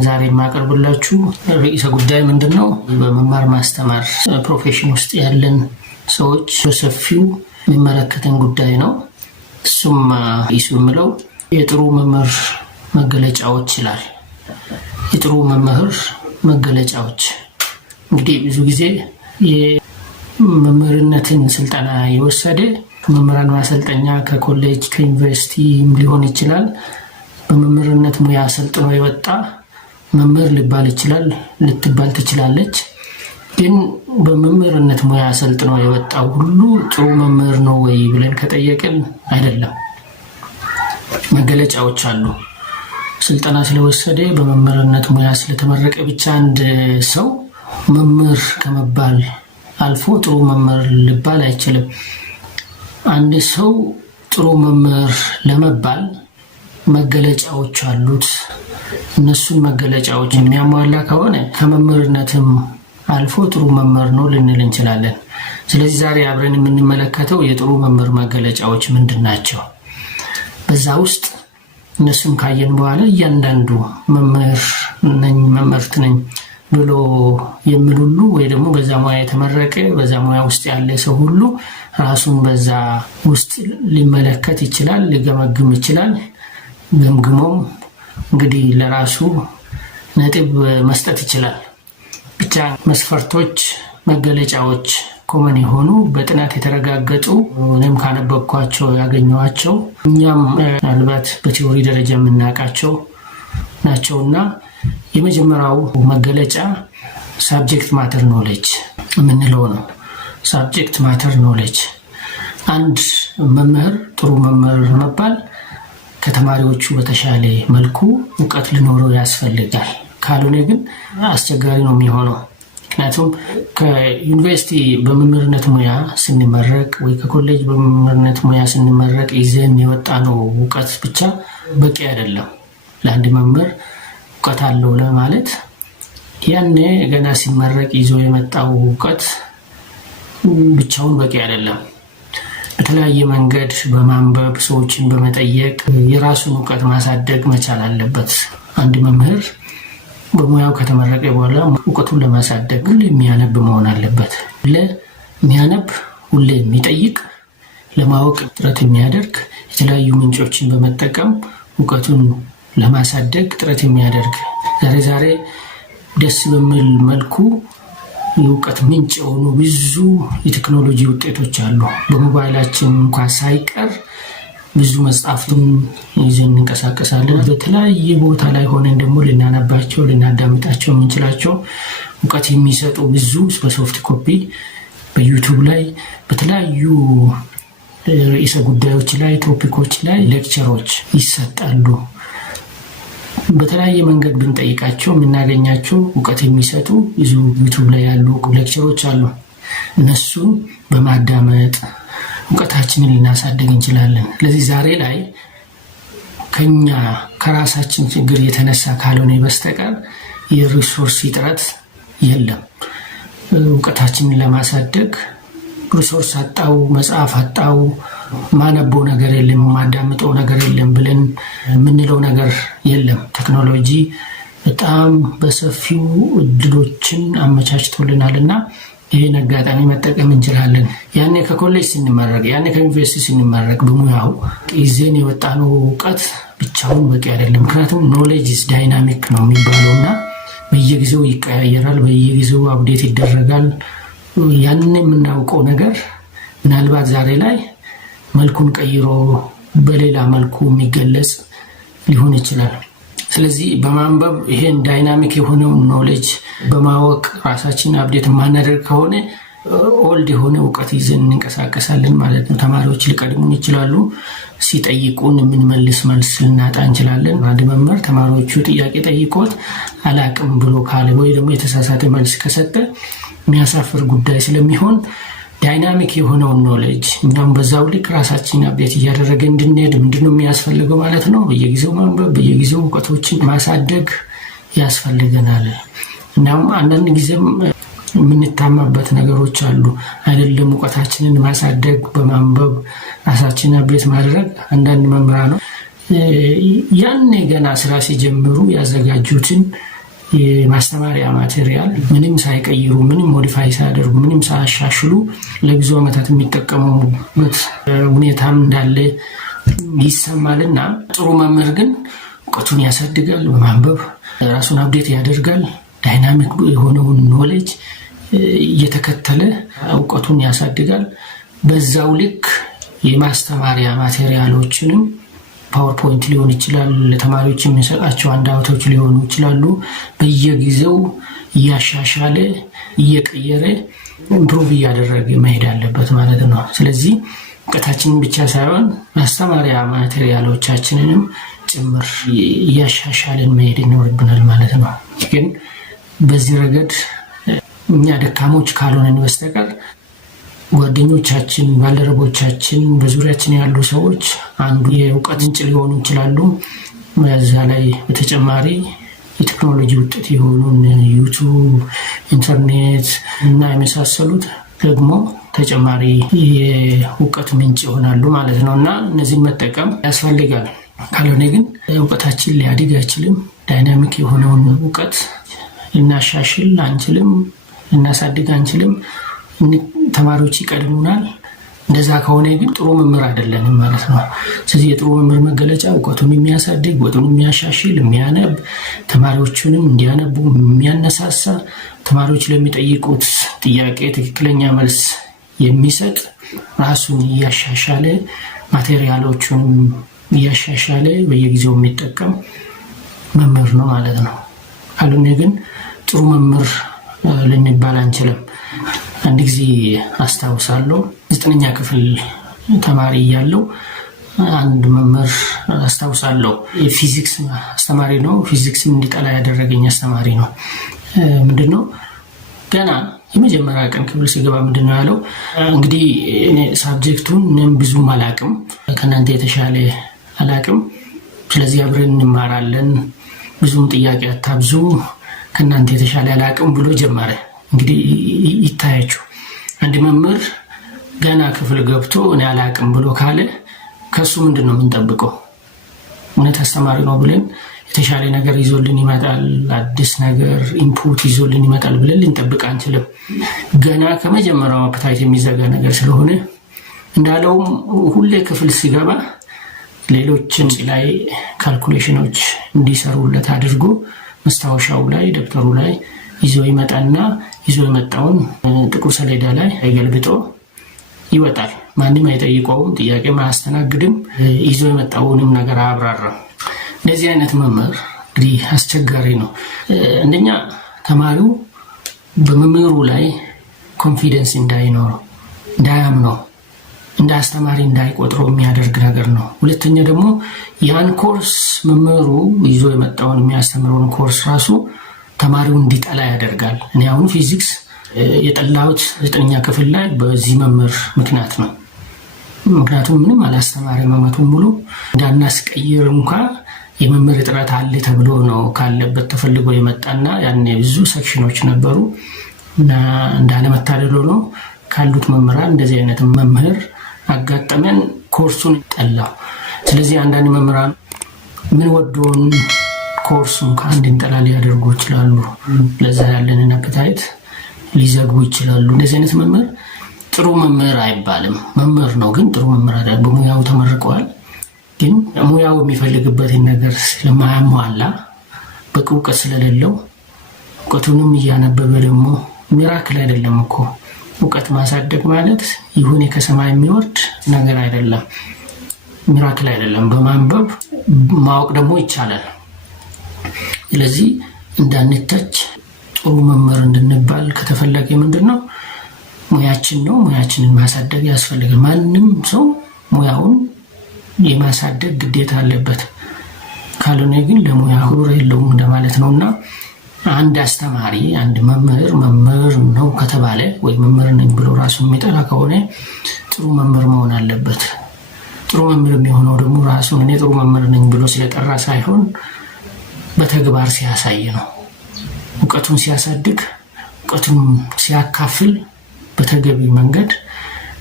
ዛሬ የማቀርብላችሁ ርዕሰ ጉዳይ ምንድነው? በመማር ማስተማር ፕሮፌሽን ውስጥ ያለን ሰዎች በሰፊው የሚመለከተን ጉዳይ ነው። እሱም የምለው የጥሩ መምህር መገለጫዎች ይላል። የጥሩ መምህር መገለጫዎች እንግዲህ ብዙ ጊዜ የመምህርነትን ስልጠና የወሰደ መምህራን ማሰልጠኛ ከኮሌጅ ከዩኒቨርሲቲ ሊሆን ይችላል። በመምህርነት ሙያ ሰልጥኖ የወጣ መምህር ሊባል ይችላል፣ ልትባል ትችላለች። ግን በመምህርነት ሙያ ሰልጥኖ የወጣው ሁሉ ጥሩ መምህር ነው ወይ ብለን ከጠየቅን አይደለም። መገለጫዎች አሉ። ስልጠና ስለወሰደ በመምህርነት ሙያ ስለተመረቀ ብቻ አንድ ሰው መምህር ከመባል አልፎ ጥሩ መምህር ሊባል አይችልም። አንድ ሰው ጥሩ መምህር ለመባል መገለጫዎች አሉት። እነሱን መገለጫዎች የሚያሟላ ከሆነ ከመምህርነትም አልፎ ጥሩ መምህር ነው ልንል እንችላለን። ስለዚህ ዛሬ አብረን የምንመለከተው የጥሩ መምህር መገለጫዎች ምንድን ናቸው? በዛ ውስጥ እነሱን ካየን በኋላ እያንዳንዱ መምህር ነኝ መምህርት ነኝ ብሎ የሚል ሁሉ ወይ ደግሞ በዛ ሙያ የተመረቀ በዛ ሙያ ውስጥ ያለ ሰው ሁሉ ራሱን በዛ ውስጥ ሊመለከት ይችላል፣ ሊገመግም ይችላል። ገምግሞም እንግዲህ ለራሱ ነጥብ መስጠት ይችላል። ብቻ መስፈርቶች፣ መገለጫዎች ኮመን የሆኑ በጥናት የተረጋገጡ እኔም ካነበብኳቸው ያገኘኋቸው እኛም ምናልባት በቲዎሪ ደረጃ የምናውቃቸው ናቸውና የመጀመሪያው መገለጫ ሳብጀክት ማተር ኖሌጅ የምንለው ነው። ሳብጀክት ማተር ኖሌጅ አንድ መምህር ጥሩ መምህር መባል ከተማሪዎቹ በተሻለ መልኩ እውቀት ሊኖረው ያስፈልጋል። ካልሆነ ግን አስቸጋሪ ነው የሚሆነው። ምክንያቱም ከዩኒቨርሲቲ በመምህርነት ሙያ ስንመረቅ ወይ ከኮሌጅ በመምህርነት ሙያ ስንመረቅ ይዘን የወጣነው እውቀት ብቻ በቂ አይደለም። ለአንድ መምህር እውቀት አለው ለማለት ያኔ ገና ሲመረቅ ይዞ የመጣው እውቀት ብቻውን በቂ አይደለም። በተለያየ መንገድ በማንበብ ሰዎችን በመጠየቅ የራሱን እውቀት ማሳደግ መቻል አለበት። አንድ መምህር በሙያው ከተመረቀ በኋላ እውቀቱን ለማሳደግ ሁሌ የሚያነብ መሆን አለበት። ለሚያነብ ሁሌ የሚጠይቅ ለማወቅ ጥረት የሚያደርግ የተለያዩ ምንጮችን በመጠቀም እውቀቱን ለማሳደግ ጥረት የሚያደርግ ዛሬ ደስ በሚል መልኩ የእውቀት ምንጭ የሆኑ ብዙ የቴክኖሎጂ ውጤቶች አሉ። በሞባይላችን እንኳን ሳይቀር ብዙ መጽሐፍትን ይዘን እንቀሳቀሳለን። በተለያየ ቦታ ላይ ሆነን ደግሞ ልናነባቸው ልናዳምጣቸው የምንችላቸው እውቀት የሚሰጡ ብዙ በሶፍት ኮፒ በዩቱብ ላይ በተለያዩ ርዕሰ ጉዳዮች ላይ ቶፒኮች ላይ ሌክቸሮች ይሰጣሉ። በተለያየ መንገድ ብንጠይቃቸው የምናገኛቸው እውቀት የሚሰጡ ብዙ ዩቱብ ላይ ያሉ ሌክቸሮች አሉ። እነሱን በማዳመጥ እውቀታችንን ልናሳድግ እንችላለን። ስለዚህ ዛሬ ላይ ከራሳችን ችግር የተነሳ ካልሆነ በስተቀር የሪሶርስ እጥረት የለም። እውቀታችንን ለማሳደግ ሪሶርስ አጣው፣ መጽሐፍ አጣው፣ ማነበው ነገር የለም፣ ማዳምጠው ነገር የለም ብለን የምንለው ነገር የለም። ቴክኖሎጂ በጣም በሰፊው እድሎችን አመቻችቶልናልና ይህን አጋጣሚ መጠቀም እንችላለን። ያኔ ከኮሌጅ ስንመረቅ፣ ያኔ ከዩኒቨርሲቲ ስንመረቅ በሙያው ይዘን የወጣነው እውቀት ብቻውን በቂ አይደለም። ምክንያቱም ኖሌጅ ኢዝ ዳይናሚክ ነው የሚባለውና በየጊዜው ይቀያየራል፣ በየጊዜው አፕዴት ይደረጋል። ያንን የምናውቀው ነገር ምናልባት ዛሬ ላይ መልኩን ቀይሮ በሌላ መልኩ የሚገለጽ ሊሆን ይችላል። ስለዚህ በማንበብ ይሄን ዳይናሚክ የሆነውን ኖሌጅ በማወቅ ራሳችን አፕዴት ማናደርግ ከሆነ ኦልድ የሆነ እውቀት ይዘን እንንቀሳቀሳለን ማለት ነው። ተማሪዎች ሊቀድሙን ይችላሉ። ሲጠይቁን የምንመልስ መልስ ልናጣ እንችላለን። አንድ መምህር ተማሪዎቹ ጥያቄ ጠይቆት አላቅም ብሎ ካለ ወይ ደግሞ የተሳሳተ መልስ ከሰጠ የሚያሳፍር ጉዳይ ስለሚሆን ዳይናሚክ የሆነውን ኖሌጅ እኛም በዛው ልክ ራሳችን አፕዴት እያደረገ እንድንሄድ ምንድነው የሚያስፈልገው ማለት ነው? በየጊዜው ማንበብ፣ በየጊዜው እውቀቶችን ማሳደግ ያስፈልገናል። እናም አንዳንድ ጊዜም የምንታማበት ነገሮች አሉ አይደለም። እውቀታችንን ማሳደግ በማንበብ ራሳችንን አፕዴት ማድረግ አንዳንድ መምህራኖች ያኔ ገና ስራ ሲጀምሩ ያዘጋጁትን የማስተማሪያ ማቴሪያል ምንም ሳይቀይሩ ምንም ሞዲፋይ ሳያደርጉ ምንም ሳያሻሽሉ ለብዙ ዓመታት የሚጠቀሙበት ሁኔታም እንዳለ ይሰማልና ጥሩ መምህር ግን እውቀቱን ያሳድጋል፣ በማንበብ ራሱን አፕዴት ያደርጋል። ዳይናሚክ የሆነውን ኖሌጅ እየተከተለ እውቀቱን ያሳድጋል። በዛው ልክ የማስተማሪያ ማቴሪያሎችንም ፓወርፖይንት ሊሆን ይችላል፣ ለተማሪዎች የሚሰጣቸው አንዳውቶች ሊሆኑ ይችላሉ። በየጊዜው እያሻሻለ እየቀየረ ኢምፕሩቭ እያደረገ መሄድ አለበት ማለት ነው። ስለዚህ እውቀታችንን ብቻ ሳይሆን ማስተማሪያ ማቴሪያሎቻችንንም ጭምር እያሻሻልን መሄድ ይኖርብናል ማለት ነው። ግን በዚህ ረገድ እኛ ደካሞች ካልሆነን በስተቀር ጓደኞቻችን፣ ባልደረቦቻችን፣ በዙሪያችን ያሉ ሰዎች አንዱ የእውቀት ምንጭ ሊሆኑ ይችላሉ። በዛ ላይ በተጨማሪ የቴክኖሎጂ ውጤት የሆኑን ዩቱብ፣ ኢንተርኔት እና የመሳሰሉት ደግሞ ተጨማሪ የእውቀት ምንጭ ይሆናሉ ማለት ነው እና እነዚህን መጠቀም ያስፈልጋል። ካልሆነ ግን እውቀታችን ሊያድግ አይችልም። ዳይናሚክ የሆነውን እውቀት ልናሻሽል አንችልም፣ ልናሳድግ አንችልም። ተማሪዎች ይቀድሙናል። እንደዛ ከሆነ ግን ጥሩ መምህር አይደለንም ማለት ነው። ስለዚህ የጥሩ መምህር መገለጫ እውቀቱን የሚያሳድግ፣ እውቀቱን የሚያሻሽል፣ የሚያነብ፣ ተማሪዎቹንም እንዲያነቡ የሚያነሳሳ፣ ተማሪዎች ለሚጠይቁት ጥያቄ ትክክለኛ መልስ የሚሰጥ፣ ራሱን እያሻሻለ ማቴሪያሎቹን እያሻሻለ በየጊዜው የሚጠቀም መምህር ነው ማለት ነው። ካልሆነ ግን ጥሩ መምህር ልንባል አንችልም። አንድ ጊዜ አስታውሳለሁ 9ኛ ክፍል ተማሪ እያለሁ አንድ መምህር አስታውሳለሁ። የፊዚክስ አስተማሪ ነው። ፊዚክስን እንዲጠላ ያደረገኝ አስተማሪ ነው። ምንድነው ገና የመጀመሪያ ቀን ክፍል ሲገባ ምንድነው ያለው? እንግዲህ እኔ ሳብጀክቱን ምንም ብዙም አላቅም፣ ከእናንተ የተሻለ አላቅም፣ ስለዚህ አብረን እንማራለን፣ ብዙም ጥያቄ አታብዙ፣ ከእናንተ የተሻለ አላቅም ብሎ ጀመረ። እንግዲህ ይታያችሁ፣ አንድ መምህር ገና ክፍል ገብቶ እኔ አላቅም ብሎ ካለ ከሱ ምንድን ነው የምንጠብቀው? እውነት አስተማሪ ነው ብለን የተሻለ ነገር ይዞልን ይመጣል፣ አዲስ ነገር ኢንፑት ይዞልን ይመጣል ብለን ልንጠብቅ አንችልም። ገና ከመጀመሪያው አፕታይት የሚዘጋ ነገር ስለሆነ እንዳለውም ሁሌ ክፍል ሲገባ ሌሎችን ላይ ካልኩሌሽኖች እንዲሰሩለት አድርጎ መስታወሻው ላይ ደብተሩ ላይ ይዞ ይመጣና ይዞ የመጣውን ጥቁር ሰሌዳ ላይ ገልብጦ ይወጣል። ማንም አይጠይቀውም፣ ጥያቄ ማያስተናግድም፣ ይዞ የመጣውንም ነገር አያብራራም። እንደዚህ አይነት መምህር እንግዲህ አስቸጋሪ ነው። አንደኛ ተማሪው በመምህሩ ላይ ኮንፊደንስ እንዳይኖረው፣ እንዳያምነው፣ እንደ አስተማሪ እንዳይቆጥረው የሚያደርግ ነገር ነው። ሁለተኛ ደግሞ ያን ኮርስ መምህሩ ይዞ የመጣውን የሚያስተምረውን ኮርስ ራሱ ተማሪው እንዲጠላ ያደርጋል። እኔ አሁን ፊዚክስ የጠላሁት 9ኛ ክፍል ላይ በዚህ መምህር ምክንያት ነው። ምክንያቱም ምንም አላስተማሪ ዓመቱን ሙሉ እንዳናስቀይር እንኳ የመምህር እጥረት አለ ተብሎ ነው ካለበት ተፈልጎ የመጣና ያኔ ብዙ ሴክሽኖች ነበሩ እና እንዳለመታደል ሆኖ ካሉት መምህራን እንደዚህ አይነት መምህር አጋጠመን፣ ኮርሱን ጠላው። ስለዚህ አንዳንድ መምህራን ምን ወዶን ኮርሱን ከአንድ እንጠላ ሊያደርጉ ይችላሉ። ለዛ ያለንን አፕታይት ሊዘጉ ይችላሉ። እንደዚህ አይነት መምህር ጥሩ መምህር አይባልም። መምህር ነው ግን ጥሩ መምህር አይደለም። በሙያው ተመርቀዋል፣ ግን ሙያው የሚፈልግበትን ነገር ስለማያሟላ በቂ እውቀት ስለሌለው እውቀቱንም እያነበበ ደግሞ ሚራክል አይደለም እኮ እውቀት ማሳደግ ማለት ይሁን ከሰማይ የሚወርድ ነገር አይደለም፣ ሚራክል አይደለም። በማንበብ ማወቅ ደግሞ ይቻላል። ስለዚህ እንዳንተች ጥሩ መምህር እንድንባል ከተፈለገ ምንድነው ሙያችን ነው። ሙያችንን ማሳደግ ያስፈልጋል። ማንም ሰው ሙያውን የማሳደግ ግዴታ አለበት። ካልሆነ ግን ለሙያው ክብር የለውም እንደማለት ነውና አንድ አስተማሪ አንድ መምህር ነው ከተባለ ወይ መምህር ነኝ ብሎ ራሱን የሚጠራ ከሆነ ጥሩ መምህር መሆን አለበት። ጥሩ መምህር የሚሆነው ደግሞ ራሱን እኔ ጥሩ መምህር ነኝ ብሎ ስለጠራ ሳይሆን በተግባር ሲያሳይ ነው። እውቀቱን ሲያሳድግ፣ እውቀቱን ሲያካፍል በተገቢ መንገድ፣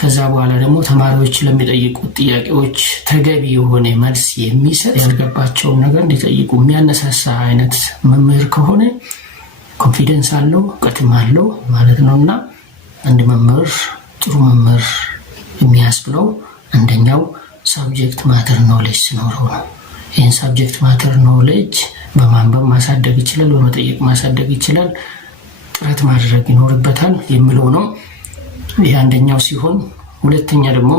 ከዛ በኋላ ደግሞ ተማሪዎች ለሚጠይቁት ጥያቄዎች ተገቢ የሆነ መልስ የሚሰጥ፣ ያልገባቸውን ነገር እንዲጠይቁ የሚያነሳሳ አይነት መምህር ከሆነ ኮንፊደንስ አለው፣ እውቀትም አለው ማለት ነውና አንድ መምህር ጥሩ መምህር የሚያስብለው አንደኛው ሳብጀክት ማተር ኖሌጅ ሲኖረው ነው። ይህን ሳብጀክት ማተር ኖሌጅ በማንበብ ማሳደግ ይችላል፣ በመጠየቅ ማሳደግ ይችላል፣ ጥረት ማድረግ ይኖርበታል የሚለው ነው። ይህ አንደኛው ሲሆን፣ ሁለተኛ ደግሞ